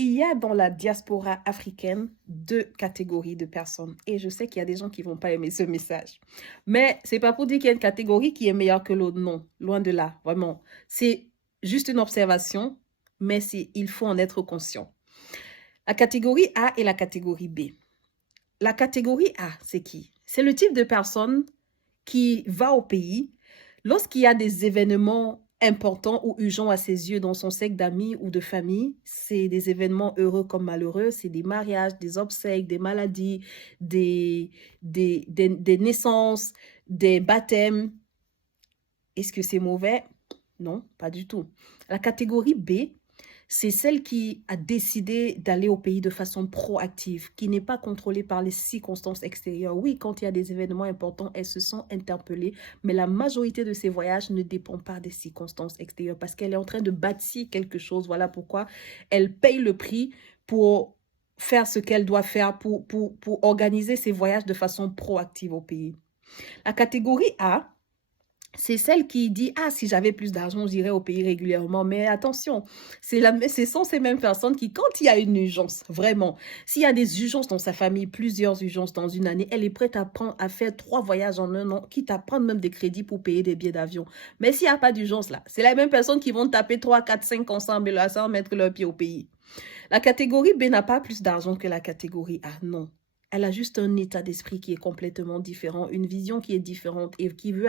Il y a dans la diaspora africaine 2 catégories de personnes et je sais qu'il y a des gens qui vont pas aimer ce message. Mais c'est pas pour dire qu'il y a une catégorie qui est meilleure que l'autre, non, loin de là, vraiment. C'est juste une observation, mais il faut en être conscient. La catégorie A et la catégorie B. La catégorie A, c'est qui? C'est le type de personne qui va au pays lorsqu'il y a des événements importants ou urgents à ses yeux dans son cercle d'amis ou de famille. C'est des événements heureux comme malheureux, c'est des mariages, des obsèques, des maladies, des naissances, des baptêmes. Est-ce que c'est mauvais? Non, pas du tout. La catégorie B, c'est celle qui a décidé d'aller au pays de façon proactive, qui n'est pas contrôlée par les circonstances extérieures. Oui, quand il y a des événements importants, elle se sent interpellée, mais la majorité de ses voyages ne dépend pas des circonstances extérieures parce qu'elle est en train de bâtir quelque chose. Voilà pourquoi elle paye le prix pour faire ce qu'elle doit faire, pour organiser ses voyages de façon proactive au pays. La catégorie A, c'est celle qui dit: «Ah, si j'avais plus d'argent, j'irais au pays régulièrement». Mais attention, ce sont ces mêmes personnes qui, quand il y a une urgence, vraiment, s'il y a des urgences dans sa famille, plusieurs urgences dans une année, elle est prête à faire 3 voyages en un an, quitte à prendre même des crédits pour payer des billets d'avion. Mais s'il y a pas d'urgence là, c'est les mêmes personnes qui vont taper 3, 4, 5 ensemble là, sans mettre leurs pieds au pays. La catégorie B n'a pas plus d'argent que la catégorie A, non. Elle a juste un état d'esprit qui est complètement différent, une vision qui est différente et qui veut,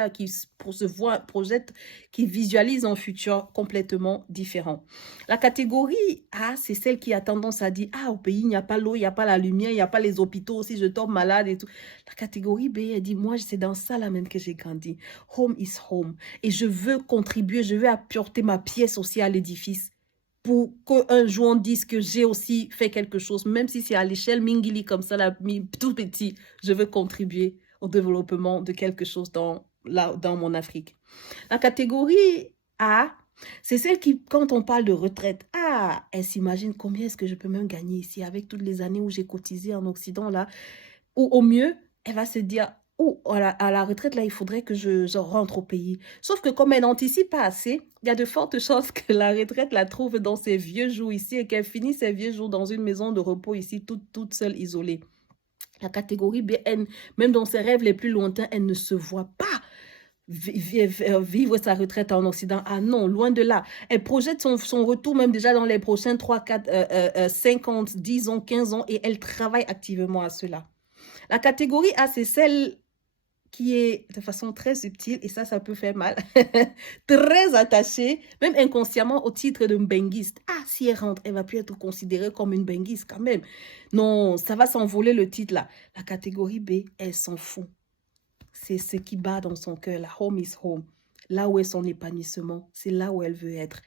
pour se voir, projette, qui visualise un futur complètement différent. La catégorie A, c'est celle qui a tendance à dire: «Ah, au pays, il n'y a pas l'eau, il n'y a pas la lumière, il n'y a pas les hôpitaux, si je tombe malade et tout». La catégorie B, elle dit: «Moi, c'est dans ça là même que j'ai grandi. Home is home. Et je veux contribuer, je veux apporter ma pièce aussi à l'édifice pour qu'un jour on dise que j'ai aussi fait quelque chose, même si c'est à l'échelle Mingili comme ça, là, tout petit, je veux contribuer au développement de quelque chose dans mon Afrique. La catégorie A, c'est celle qui, quand on parle de retraite, ah, elle s'imagine combien est-ce que je peux même gagner ici avec toutes les années où j'ai cotisé en Occident, là. Ou au mieux, elle va se dire: «Oh, à la retraite, là, il faudrait que je rentre au pays». Sauf que comme elle n'anticipe pas assez, il y a de fortes chances que la retraite la trouve dans ses vieux jours ici et qu'elle finisse ses vieux jours dans une maison de repos ici, toute seule, isolée. La catégorie B, elle, même dans ses rêves les plus lointains, elle ne se voit pas vivre sa retraite en Occident. Ah non, loin de là. Elle projette son retour même déjà dans les prochains 3, 4, 50, 10 ans, 15 ans et elle travaille activement à cela. La catégorie A, c'est celle qui est de façon très subtile, et ça peut faire mal, très attachée, même inconsciemment, au titre de mbenguiste. Ah, si elle rentre, elle va plus être considérée comme une mbenguiste quand même. Non, ça va s'envoler le titre là. La catégorie B, elle s'en fout. C'est ce qui bat dans son cœur. La home is home. Là où est son épanouissement, c'est là où elle veut être.